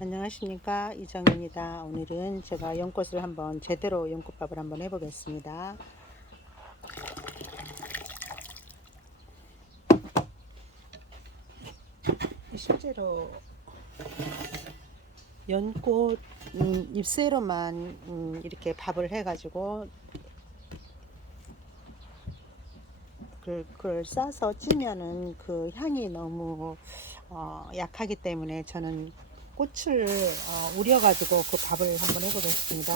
안녕하십니까 이정입니다. 오늘은 제가 연꽃을 한번 제대로 연꽃밥을 한번 해보겠습니다. 실제로 연꽃 음, 잎새로만 음, 이렇게 밥을 해가지고 그, 그걸 싸서 찌면은 그 향이 너무 어, 약하기 때문에 저는 꽃을 어, 우려가지고 그 밥을 한번 해보겠습니다.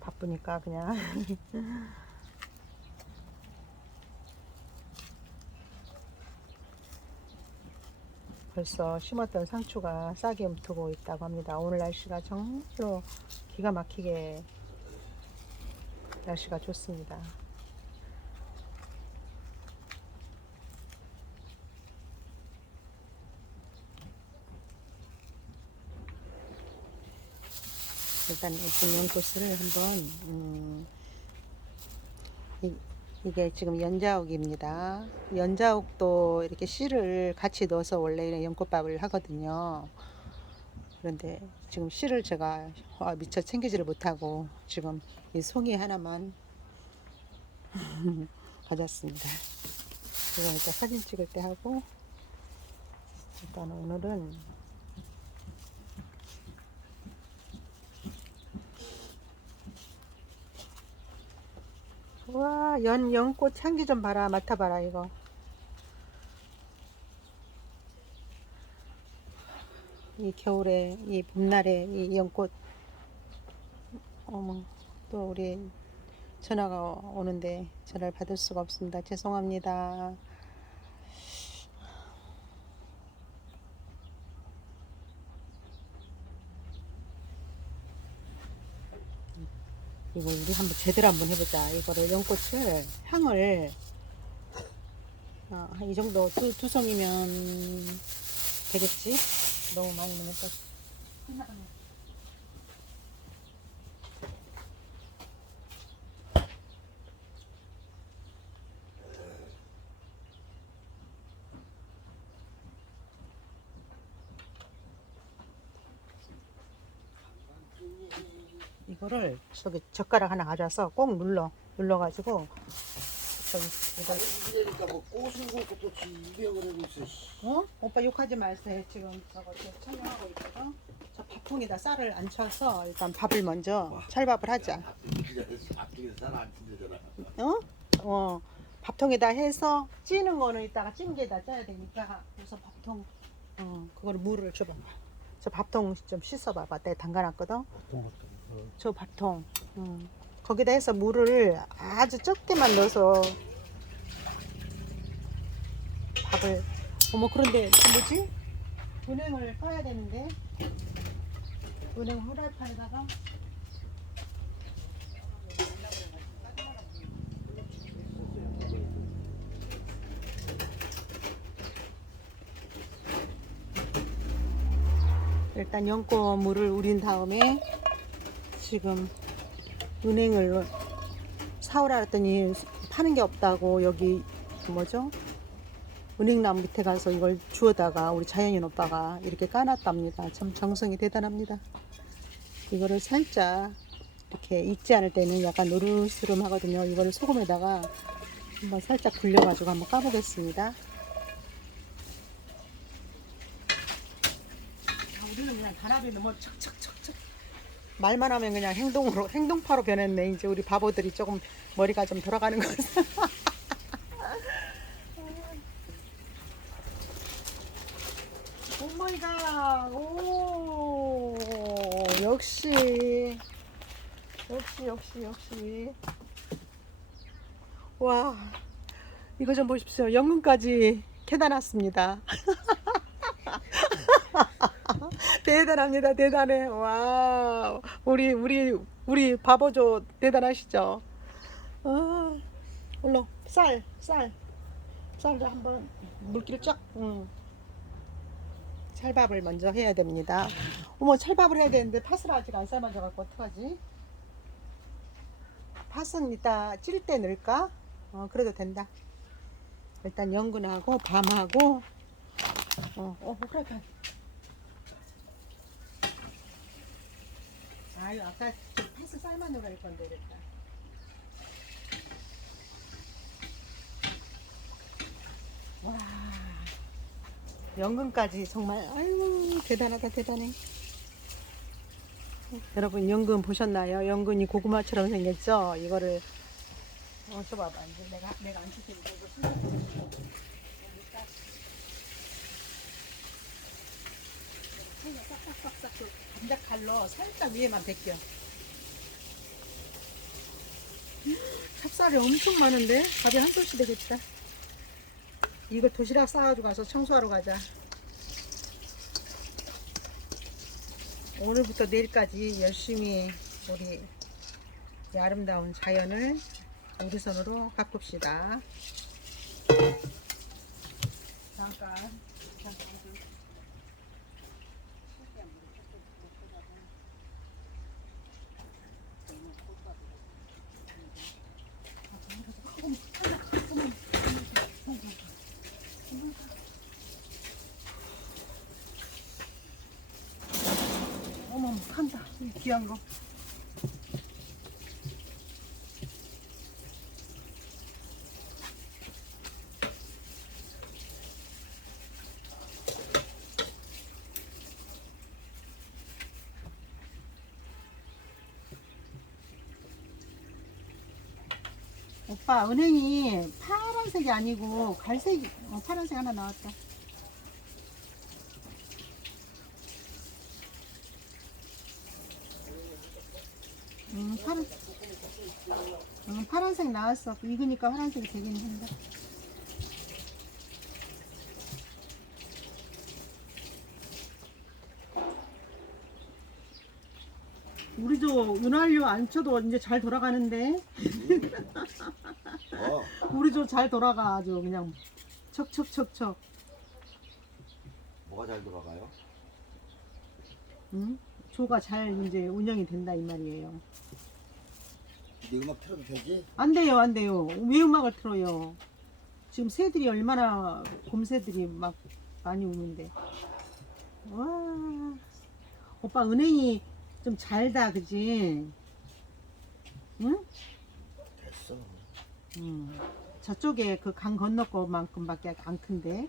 바쁘니까 그냥 벌써 심었던 상추가 싹이 움트고 있다고 합니다. 오늘 날씨가 정말로 기가 막히게 날씨가 좋습니다. 일단 예쁜 연꽃을 한번 음, 이, 이게 지금 연자옥입니다. 연자옥도 이렇게 씨를 같이 넣어서 원래 연꽃밥을 하거든요. 그런데 지금 씨를 제가 아, 미처 챙기지를 못하고 지금 이 송이 하나만 가졌습니다. 이거 일단 사진 찍을 때 하고 일단 오늘은 와, 연, 연꽃 향기 좀 봐라. 맡아봐라, 이거. 이 겨울에, 이 봄날에 이 연꽃. 어머, 또 우리 전화가 오는데 전화를 받을 수가 없습니다. 죄송합니다. 이거 우리 한번 제대로 한번 해보자. 이거를 연꽃을 향을 어, 한이 정도 두, 두 송이면 되겠지? 너무 많이 또 이거를 저기 젓가락 하나 가져와서 꼭 눌러 눌러가지고 저기 뭐 꽃은 것도 200원 하고 있어. 씨. 어? 오빠 욕하지 마세요. 지금 저거 지금 촬영하고 있거든. 저 밥통에다 쌀을 안 쳐서 일단 밥을 먼저 찰밥을 하자. 앞쪽에서 잘안 찐대잖아. 어? 어. 밥통에다 해서 찌는 거는 이따가 찜기에다 짜야 되니까 우선 밥통 어 그거를 물을 줘봐. 저 밥통 좀 씻어봐봐. 내가 담가놨거든. 저 밥통. 음. 거기다 해서 물을 아주 적게만 넣어서 밥을. 어머 그런데 그 뭐지? 은행을 떠야 되는데 은행 후라이팬에다가 일단 연꽃 물을 우린 다음에 지금 은행을 사오라 했더니 파는 게 없다고 여기 뭐죠? 은행나무 밑에 가서 이걸 주워다가 우리 자연인 오빠가 이렇게 까놨답니다. 참 정성이 대단합니다. 이거를 살짝 이렇게 익지 않을 때는 약간 노르스름 하거든요. 이거를 소금에다가 한번 살짝 굴려가지고 한번 까보겠습니다. 아, 우리는 그냥 가라비는 뭐 척척척척 말만 하면 그냥 행동으로 행동파로 변했네. 이제 우리 바보들이 조금 머리가 좀 돌아가는 것 같아. 오마이갓. 오. 역시. 역시 역시. 와. 이거 좀 보십시오. 연근까지 캐다 놨습니다. 대단합니다. 대단해. 와. 우리 우리 우리 바보조 대단하시죠? 아. 얼른 쌀, 쌀. 쌀을 한번 물기를 쫙 응. 찰밥을 먼저 해야 됩니다. 어머 찰밥을 해야 되는데 팥을 아직 안 삶아져 갖고 어떡하지? 팥은 이따 찔 때 넣을까? 어, 그래도 된다. 일단 연근하고 밤하고 어, 어, 그래, 그래. 아유, 아까 저 팥을 삶아 할 건데, 이랬다. 와, 연근까지 정말, 아유, 대단하다, 대단해. 여러분, 연근 보셨나요? 연근이 고구마처럼 생겼죠? 이거를, 어. 이제 내가, 내가 안 줄게. 이거 싹싹싹싹 그 감자 칼로 살짝 위에만 벗겨. 찹쌀이 엄청 많은데 밥이 한 솥이 되겠다. 이거 도시락 싸가지고 가서 청소하러 가자. 오늘부터 내일까지 열심히 우리 이 아름다운 자연을 우리 손으로 가꿉시다. 잠깐. 좀. 어머, 간다. 이 귀한 거. 오빠, 은행이 파란색이 아니고 갈색, 어, 파란색 하나 나왔다. 음, 파란, 음, 파란색 나왔어. 익으니까 파란색이 되긴 한다. 우리 저 윤활유 안 쳐도 이제 잘 돌아가는데 어, 우리 저 잘 돌아가 아주 그냥 척척척척 뭐가 잘 돌아가요? 응? 조가 잘 이제 운영이 된다 이 말이에요 네 음악 틀어도 되지? 안 돼요 안 돼요. 왜 음악을 틀어요? 지금 새들이 얼마나 곰새들이 막 많이 우는데. 와. 오빠 은행이 좀 잘다 그지? 응? 됐어. 음, 저쪽에 그 강 건너 거만큼밖에 안 큰데.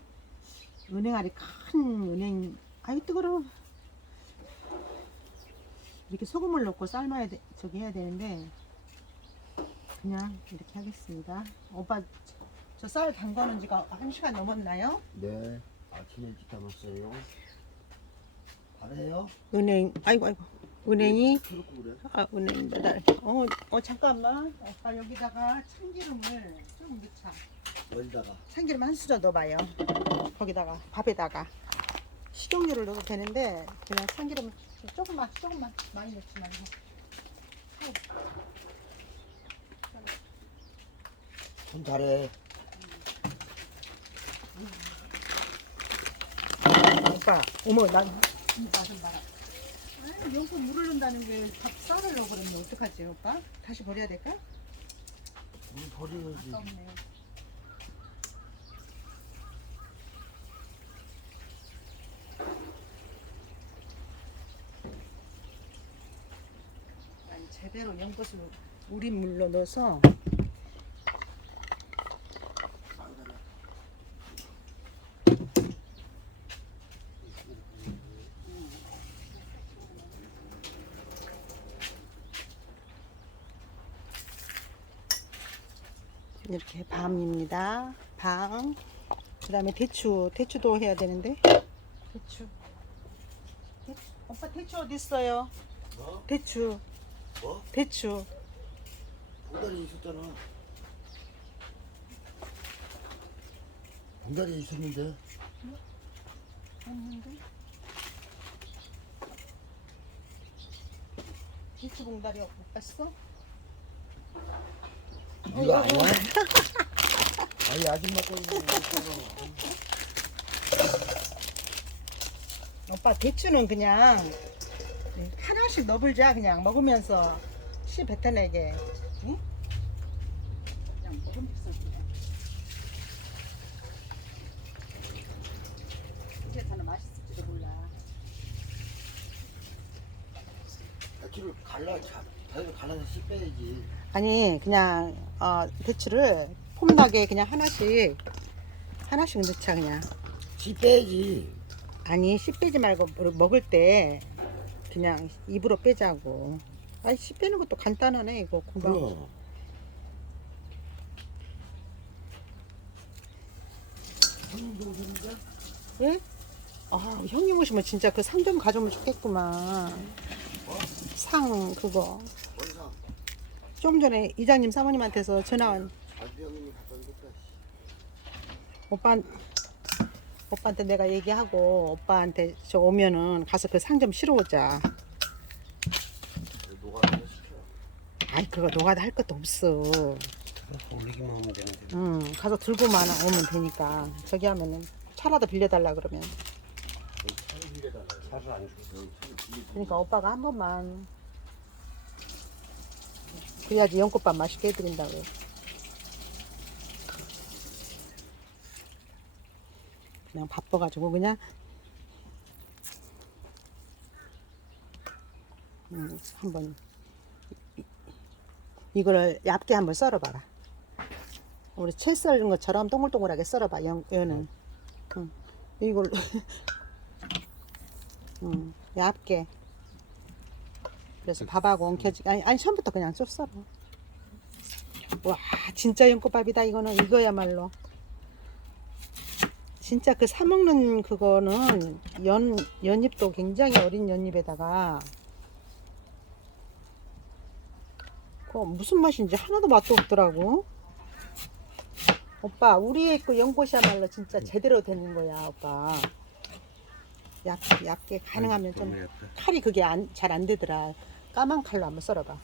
은행 알이 큰 은행. 아이 뜨거워. 이렇게 소금을 넣고 삶아야 돼 저기 해야 되는데 그냥 이렇게 하겠습니다 오빠 저 쌀 담가놓은 지가 한 시간 넘었나요? 네. 아침에 일찍 담았어요. 잘해요? 은행 아이고 아이고 은행이 그렇고 그래. 아 은행 배달 어, 어 잠깐만 오빠 여기다가 참기름을 좀 넣자 어디다가? 참기름 한 수저 넣어봐요. 거기다가 밥에다가 식용유를 넣어도 되는데 그냥 참기름 조금만 조금만 많이 넣지 말고. 손 잘해. 오빠, 어머 난 맛은 봐라. 아, 용돈 물을 넣는다는 게 밥 쌀을 넣어버리면 어떡하지 오빠? 다시 버려야 될까? 우리 버리는지. 아깝네. 아니, 제대로 연것을 우린 물로 넣어서 이렇게 밤입니다. 밤. 그다음에 대추, 대추도 해야 되는데. 대추. 대추. 오빠 대추 어디 있어요? 뭐? 대추, 뭐? 대추. 봉다리 있었잖아. 봉다리 있었는데. 없는데? 대추 봉다리 못 봤어? 이거 어, 아니야? 어. 아니 아줌마 있잖아. 오빠 대추는 그냥 하나씩 넣어불자 그냥 먹으면서 씨 뱉어내게. 응? 그냥 먹음직스럽게. 이게 더 맛있을지도 몰라. 배추를 갈라 자 배를 갈라서 씨 빼야지 아니 그냥 어, 대추를 폼나게 그냥 하나씩 하나씩 넣자 그냥. 씨 빼야지 아니 씨 빼지 말고 먹을 때 그냥 입으로 빼자고. 아니 씨 빼는 것도 간단하네 이거 금방. 그럼 형님도 오셨는데? 예? 아 형님 오시면 진짜 그상좀 가져오면 좋겠구만. 상 그거 좀 전에 이장님 사모님한테서 전화 온 오빠 오빠한테 내가 얘기하고 오빠한테 저 오면은 가서 그 상 좀 실어오자. 아이 그거 노가다 할 것도 없어. 올리기만 하면 되는데 응 가서 들고만 오면 되니까 저기 하면은 차라도 빌려달라 그러면. 그러니까 오빠가 한 번만 그래야지 연꽃밥 맛있게 해드린다고. 그냥 바빠가지고 그냥 음, 한번 이- 이거를 얇게 한번 썰어봐라. 우리 채 썰는 것처럼 동글동글하게 썰어봐. 연, 연은 응. 이걸 음, 얇게. 그래서 밥하고 엉켜지 아니, 아니 처음부터 그냥 쭉 썰어. 와 진짜 연꽃밥이다 이거는 이거야말로. 진짜 그 사 먹는 그거는 연 연잎도 굉장히 어린 연잎에다가 그 무슨 맛인지 하나도 맛도 없더라고. 오빠 우리의 그 연꽃이야말로 진짜 제대로 되는 거야 오빠. 얇, 얇게 가능하면 좀 칼이 그게 잘 안 되더라. 까만 칼로 한번 썰어봐.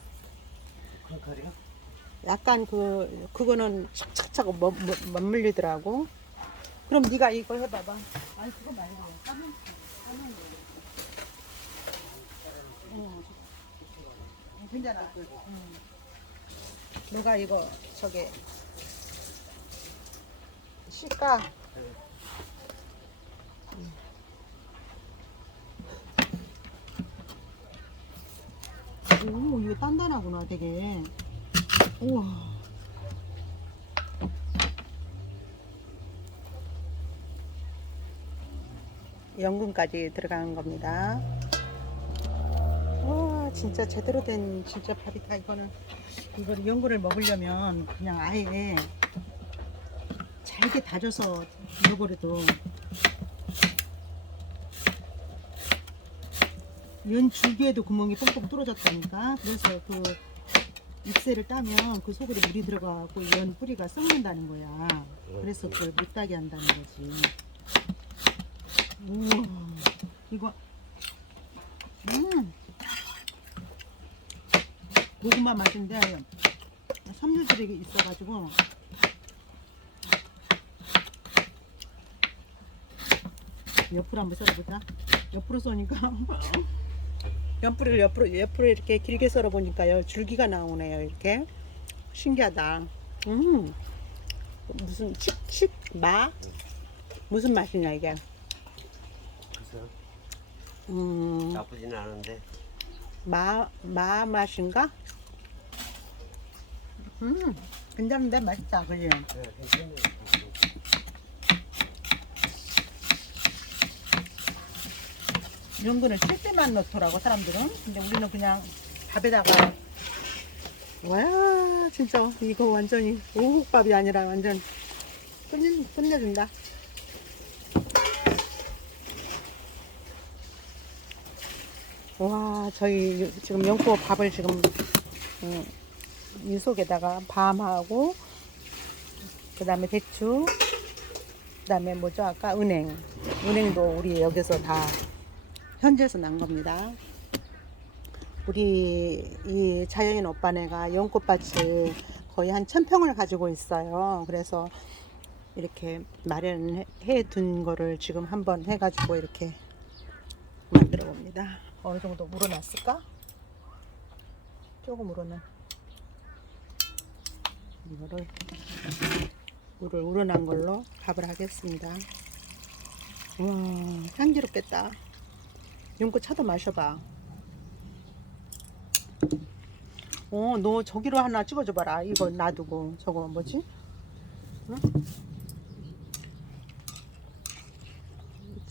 큰 칼이야? 약간 그 그거는 착착착 맞물리더라고. 그럼 네가 이거 해봐봐. 아니 그거 말고 까만 칼, 까만 거. 어, 괜찮아. 응. 누가 이거 저기 실까? 오, 이거 단단하구나, 되게. 우와. 연근까지 들어간 겁니다. 와, 진짜 제대로 된 진짜 밥이다. 이거는 이거를 연근을 먹으려면 그냥 아예 잘게 다져서 넣어버려도 연 줄기에도 구멍이 뽕뽕 뚫어졌다니까. 그래서 그 잎새를 따면 그 속으로 물이 들어가고 연 뿌리가 썩는다는 거야. 그래서 그걸 못 따게 한다는 거지. 우와, 이거, 음, 고구마 맛인데 섬유질이 있어가지고 옆으로 한번 썰어보자. 옆으로 쏘니까 옆으로 옆으로 옆으로 이렇게 길게 썰어 보니까요. 줄기가 나오네요 이렇게. 신기하다. 음. 무슨 칡칡마? 무슨 맛이냐 이게? 글쎄요. 음. 나쁘진 않은데. 마, 마 맛인가? 음, 괜찮은데? 맛있다, 그지? 네 괜찮네요 연근을 칠 때만 넣더라고, 사람들은. 근데 우리는 그냥 밥에다가. 와, 진짜, 이거 완전히 오곡밥이 아니라 완전 끝내, 끝내준다. 와, 저희 지금 연꽃 밥을 지금, 음, 이 속에다가 밤하고, 그 다음에 배추, 그 다음에 뭐죠? 아까 은행. 은행도 우리 여기서 다 현지에서 난 겁니다. 우리 이 자연인 오빠네가 연꽃밭을 거의 한 천평을 가지고 있어요. 그래서 이렇게 마련해 둔 거를 지금 한번 해가지고 이렇게 만들어 봅니다. 어느 정도 물어놨을까? 조금 물어놔. 이거를 물을 우러난 걸로 밥을 하겠습니다. 와 향기롭겠다. 용고 차도 마셔봐. 어, 너 저기로 하나 찍어줘봐라. 이거 놔두고 저거 뭐지? 응?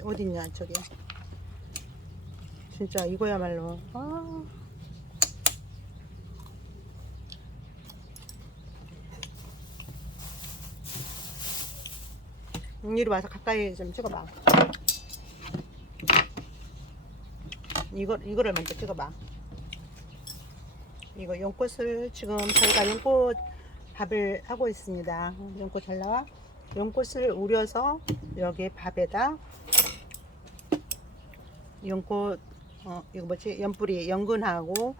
어딨냐 저기. 진짜 이거야말로. 아. 음, 이리 와서 가까이 좀 찍어봐. 이거 이거를 먼저 찍어봐. 이거 연꽃을 지금 저희가 연꽃 밥을 하고 있습니다. 연꽃 잘 나와? 연꽃을 우려서 여기 밥에다 연꽃 어 이거 뭐지 연뿌리 연근하고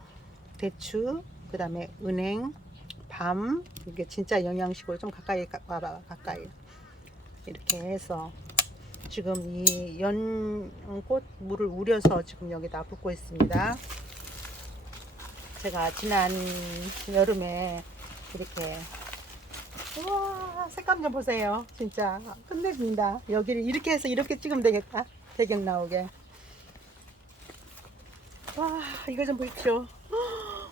대추 그 다음에 은행 밤 이게 진짜 영양식으로 좀 가까이 가- 와봐 가까이 이렇게 해서 지금 이 연꽃 물을 우려서 지금 여기다 붓고 있습니다. 제가 지난 여름에 이렇게 우와 색감 좀 보세요 진짜 끝내줍니다 여기를 이렇게 해서 이렇게 찍으면 되겠다 배경 나오게 와 이거 좀 보십시오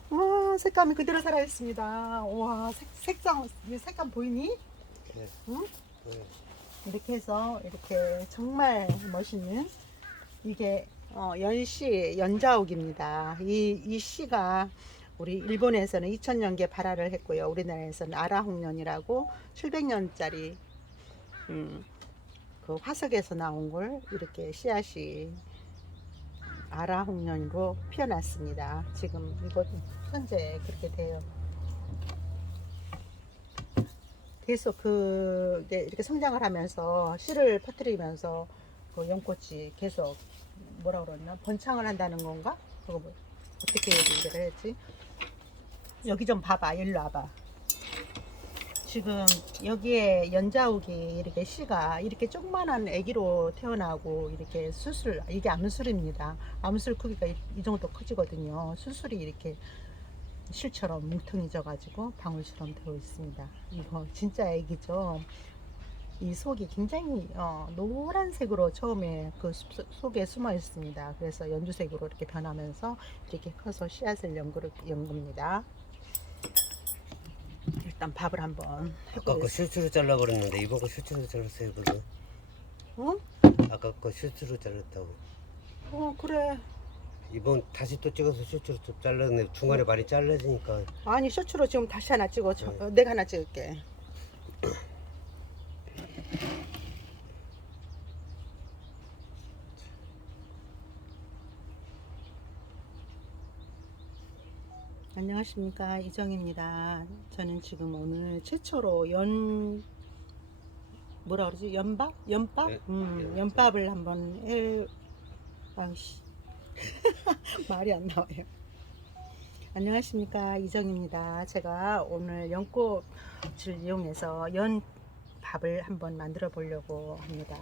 와 색감이 그대로 살아있습니다 와 색, 색상 이 색감 보이니? 네. 응? 네. 이렇게 해서 이렇게 정말 멋있는 이게 어, 연씨 연자옥입니다. 이, 이 씨가 우리 일본에서는 2000년계 발화를 했고요. 우리나라에서는 아라홍련이라고 700년짜리 음, 그 화석에서 나온 걸 이렇게 씨앗이 아라홍련으로 피어났습니다. 지금 이거 현재 그렇게 돼요. 계속 그 이렇게 성장을 하면서 씨를 퍼뜨리면서 그 연꽃이 계속 뭐라 그러나 번창을 한다는 건가? 그거 뭐 어떻게 얘기를 했지? 여기 좀 봐봐, 일로 와봐. 지금 여기에 연자옥이 이렇게 씨가 이렇게 조그만한 아기로 태어나고 이렇게 수술 이게 암술입니다. 암술 크기가 이, 이 정도 커지거든요. 수술이 이렇게 실처럼 뭉텅이져 가지고 방울처럼 되어 있습니다. 이거 진짜 애기죠. 이 속이 굉장히 어, 노란색으로 처음에 그 숲- 속에 숨어 있습니다. 그래서 연두색으로 이렇게 변하면서 이렇게 커서 씨앗을 연, 거- 연 겁니다. 일단 밥을 한번 아까 거 해보겠습니다. 슈트로 잘라버렸는데 이번 거 슈트로 잘랐어요 그거 응? 아까 거 슈트로 잘랐다고 어 그래. 이번 다시 또 찍어서 슈트로 좀 잘랐네 중간에 많이 잘라지니까 아니 셔츠로 지금 다시 하나 찍어. 저, 네. 어, 내가 하나 찍을게. 안녕하십니까 이정입니다. 저는 지금 오늘 최초로 연 뭐라 그러지 연밥 연밥 네, 음, 연밥. 연밥을 한번 해 아씨 말이 안 나와요. 안녕하십니까 이정입니다. 제가 오늘 연꽃을 이용해서 연 밥을 한번 만들어 보려고 합니다.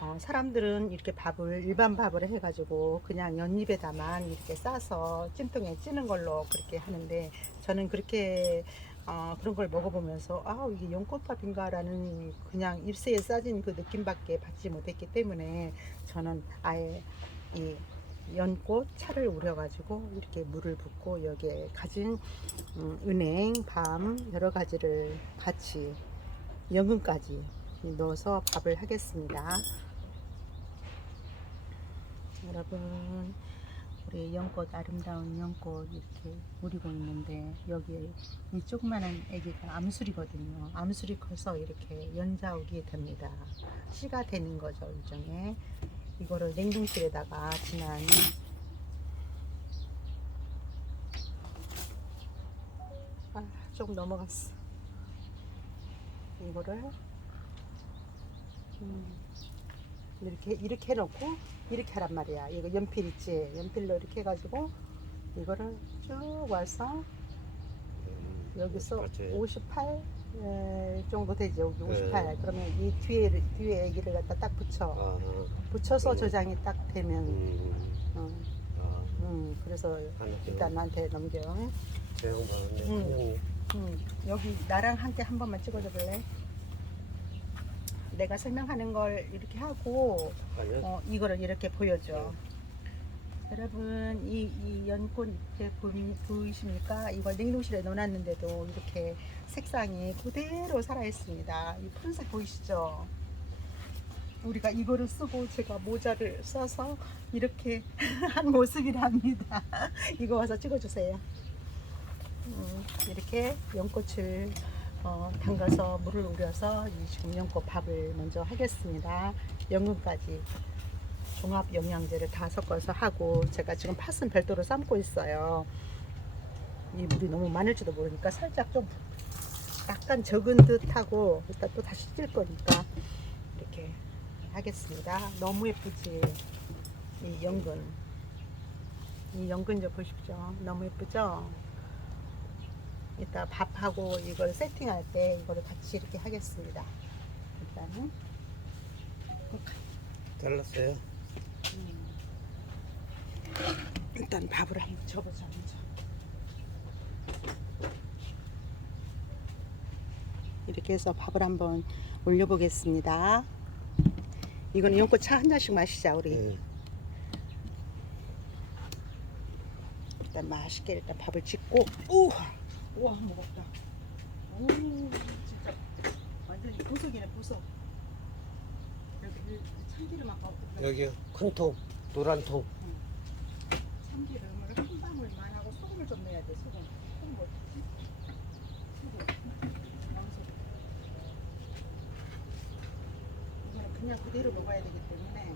어, 사람들은 이렇게 밥을 일반 밥을 해가지고 그냥 연잎에다만 이렇게 싸서 찜통에 찌는 걸로 그렇게 하는데 저는 그렇게 어, 그런 걸 먹어보면서 아 이게 연꽃밥인가라는 그냥 잎새에 싸진 그 느낌밖에 받지 못했기 때문에 저는 아예 이 연꽃 차를 우려가지고 이렇게 물을 붓고 여기에 가진 음, 은행, 밤 여러 가지를 같이 연근까지 넣어서 밥을 하겠습니다. 여러분 우리 연꽃 아름다운 연꽃 이렇게 우리고 있는데 여기에 이 조그마한 아기가 암술이거든요. 암술이 커서 이렇게 연자옥이 됩니다. 씨가 되는 거죠 일종의. 이거를 냉동실에다가 지난 아, 조금 넘어갔어. 이거를 음, 이렇게 이렇게 해놓고 이렇게 하란 말이야. 이거 연필 있지? 연필로 이렇게 해가지고 이거를 쭉 와서 음, 여기서 맞아요. 58 에, 정도 되죠. 여기 네. 58. 그러면 이 뒤에 뒤에 애기를 갖다 딱 붙여. 아, 붙여서 음. 저장이 딱 되면 음, 어, 아, 음, 그래서 일단 나한테 넘겨 많은데 음. 음. 음, 여기 나랑 함께 한 번만 찍어줘 볼래? 내가 설명하는 걸 이렇게 하고 아니요. 어, 이거를 이렇게 보여줘. 여러분 이, 이 연꽃 이렇게 보이, 보이십니까? 이걸 냉동실에 넣어놨는데도 이렇게 색상이 그대로 살아있습니다. 이 푸른색 보이시죠? 우리가 이거를 쓰고 제가 모자를 써서 이렇게 한 모습이랍니다. 이거 와서 찍어주세요. 음, 이렇게 연꽃을 어, 담가서 물을 우려서 이 지금 연꽃 밥을 먼저 하겠습니다. 연근까지 종합 영양제를 다 섞어서 하고 제가 지금 팥은 별도로 삶고 있어요. 이 물이 너무 많을지도 모르니까 살짝 좀 약간 적은 듯하고 이따 또 다시 찔 거니까 이렇게 하겠습니다. 너무 예쁘지? 이 연근. 이 연근 좀 보십시오. 너무 예쁘죠? 이따 밥하고 이걸 세팅할 때 이거를 같이 이렇게 하겠습니다. 일단은 잘랐어요. 일단 밥을 한번 줘보자 먼저. 이렇게 해서 밥을 한번 올려보겠습니다. 이거는 연꽃 차 한 잔씩 마시자 우리. 예. 일단 맛있게 일단 밥을 짓고 우와 우와 무겁다. 오 진짜 완전 보석이네 보석. 여기 이 참기름 아까 어떻게 여기요. 큰 통, 노란 통. 참기름을 한 방울만 하고 소금을 좀 넣어야 돼 소금 소금 뭐 있지? 소금 양소금 이거는 그냥 그대로 먹어야 되기 때문에.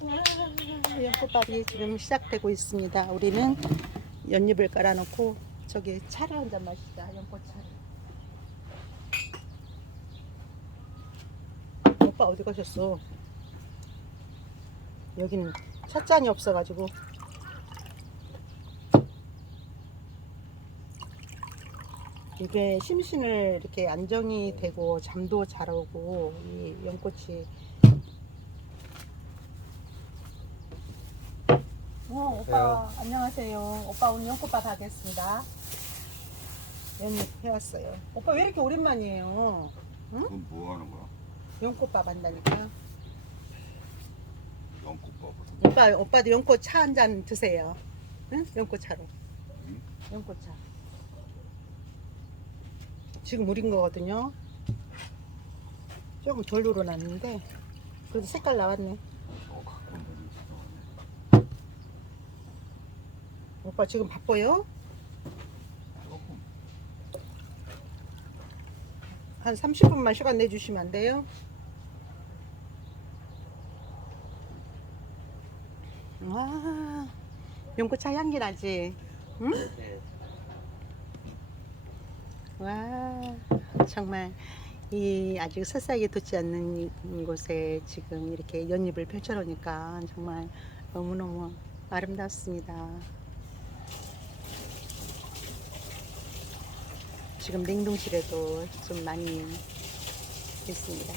와. 연꽃밥이 지금 시작되고 있습니다. 우리는 연잎을 깔아놓고 저기 차를 한 잔 마시자. 연꽃차를. 오빠 어디 가셨어? 여기는 찻잔이 없어가지고 이게 심신을 이렇게 안정이 되고 잠도 잘 오고 이 연꽃이 어, 오빠 안녕하세요. 오빠 오늘 연꽃밥 하겠습니다. 연잎 해왔어요. 오빠 왜 이렇게 오랜만이에요? 그건 뭐 하는 거야? 연꽃밥 한다니까. 연꽃밥을. 오빠 오빠도 연꽃 차 한 잔 드세요. 응? 연꽃 차로. 응? 연꽃 차. 지금 우린 거거든요. 조금 덜 우러났는데 그래도 색깔 나왔네. 오빠 지금 바빠요? 한 30분만 시간 내주시면 안 돼요? 와, 연꽃차 향기 나지? 응? 예. 와, 정말 이 아직 새싹이 돋지 않는 이- 곳에 지금 이렇게 연잎을 펼쳐놓으니까 정말 너무너무 아름답습니다. 지금 냉동실에도 좀 많이 있습니다.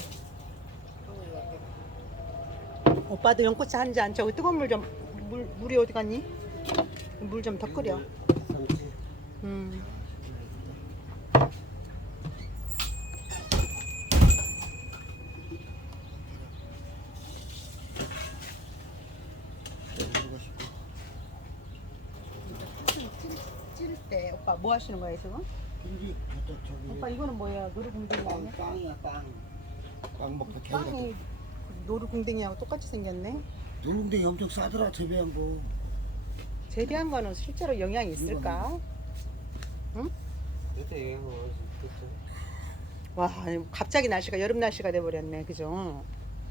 오빠도 연꽃차 한 잔, 저기 뜨거운 물 좀, 물, 물이 어디 갔니? 물 좀 더 끓여. 삼치. 음. 해보고 싶고. 찌를 때 오빠 뭐 하시는 거예요 지금? 근데 저쪽 저기. 오빠 이거는 뭐예요? 노루궁뎅이 빵, 아니야? 빵이야 빵. 빵 먹다 개가. 빵이 노루궁뎅이하고 똑같이 생겼네. 노른데 엄청 싸더라 재배한 거. 재배한 거는 실제로 영향이 있을까? 그때 여행 그때 와 갑자기 날씨가 여름 날씨가 돼버렸네, 그죠?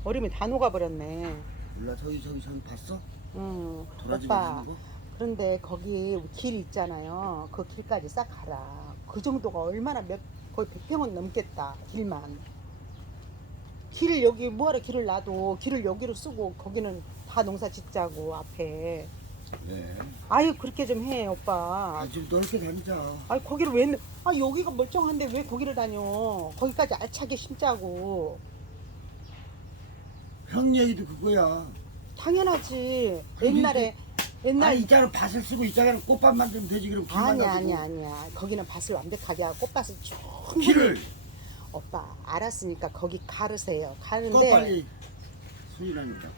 얼음이 다 녹아버렸네. 몰라 저기 저기 저기 봤어? 응, 도라지 오빠. 거? 그런데 거기 길 있잖아요. 그 길까지 싹 가라. 그 정도가 얼마나 몇 거의 100평은 넘겠다. 길만. 길 여기 뭐하러 길을 놔도 길을 여기로 쓰고 거기는 다 농사 짓자고 앞에. 네. 아유 그렇게 좀 해 오빠. 아 지금 넓게 다니자. 아니 거기를 왜? 넣- 아 여기가 멀쩡한데 왜 거기를 다녀? 거기까지 알차게 심자고. 형 얘기도 그거야. 당연하지. 그럼 옛날에 옛날 아니 이자는 밭을 쓰고 이자는 꽃밭 만들면 되지 그럼 길 아니야 만들고. 아니야 아니야. 거기는 밭을 완벽하게 하고 꽃밭을 충분히 길을 오빠 알았으니까 거기 가르세요. 꽃 가는데 빨리 수인하니까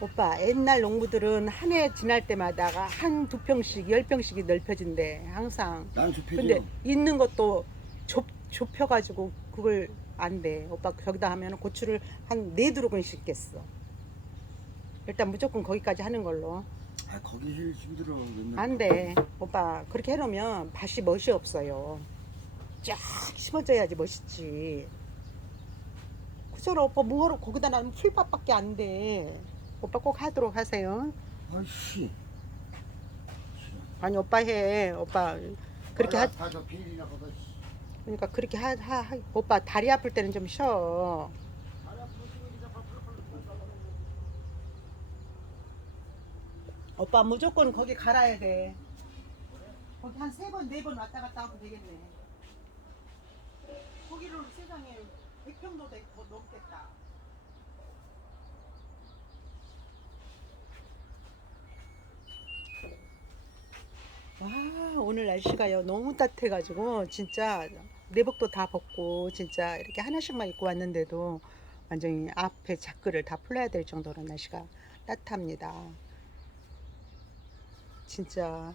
오빠 옛날 농부들은 한 해 지날 때마다가 한 두 평씩 열 평씩이 넓혀진대 항상. 나는 좁혀줘 근데 있는 것도 좁 좁혀가지고 그걸 안 돼. 오빠 거기다 하면 고추를 한 네 두루근 씻겠어. 일단 무조건 거기까지 하는 걸로. 아 거기 힐 힘들어 맨날 안 돼. 오빠 그렇게 해놓으면 밭이 멋이 없어요. 쫙 심어져야지 멋있지. 그저로 오빠 뭐하러 거기다 놔면 풀밭밖에 안 돼. 오빠 꼭 하도록 하세요. 아이씨 아니 오빠 해. 오빠 그렇게 하. 다저 비닐이나 거다 씨. 그러니까 그렇게 하, 하, 하. 오빠 다리 아플 때는 좀 쉬어. 오빠 무조건 거기 갈아야 돼. 거기 한 세 번, 네 번 왔다 갔다 하면 되겠네. 거기를 세상에 100평도 더 넘겠다. 와, 오늘 날씨가요. 너무 따뜻해가지고, 진짜 내복도 다 벗고, 진짜 이렇게 하나씩만 입고 왔는데도 완전히 앞에 자크를 다 풀어야 될 정도로 날씨가 따뜻합니다. 진짜,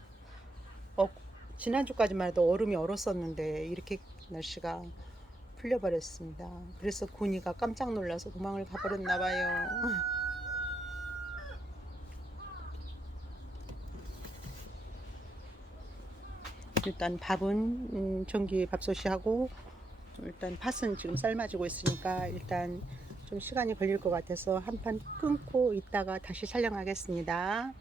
어, 지난주까지만 해도 얼음이 얼었었는데, 이렇게 날씨가 풀려버렸습니다. 그래서 군이가 깜짝 놀라서 도망을 가버렸나 봐요. 일단 밥은 음, 전기 밥솥이 하고 일단 팥은 지금 삶아지고 있으니까 일단 좀 시간이 걸릴 것 같아서 한 판 끊고 있다가 다시 촬영하겠습니다.